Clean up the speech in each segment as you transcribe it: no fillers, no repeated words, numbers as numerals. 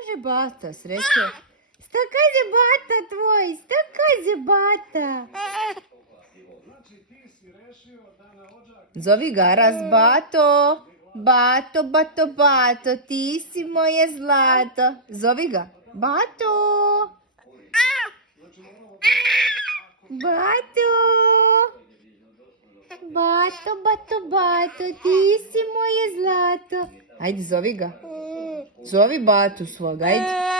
može bata, sreće. Šta kaže bata tvoj? Šta kaže bata? Zovi ga Aras, bato. Bato, bato, bato, ti si moje zlato. Zovi ga. Bato. Bato. Bato, bato, bato, ti si moje zlato. Ajde, zovi ga. Zovi batu svog, ajde.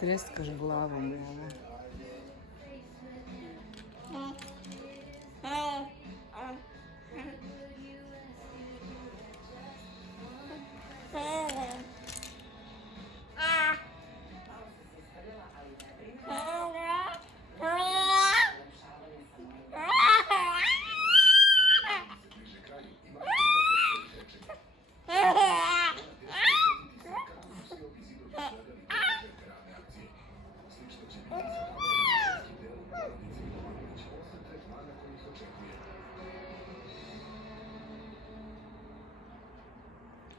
Treskaš glavom, jel?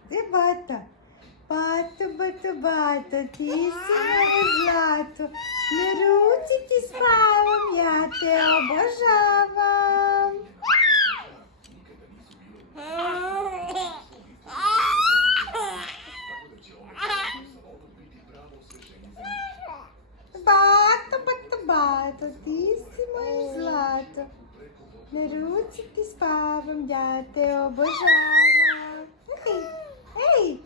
Gdje je bata? Bato, bato, bato, ti si moje zlato. Na ruci ti spavam, ja te obožavam. Bato, bato, bato, ti si moje zlato. Na ruci ti spavam, ja te obožavam. Ej,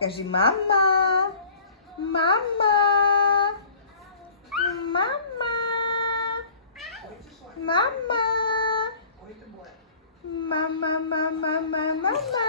kaži mama, mama, mama, mama, mama, mama, mama, mama.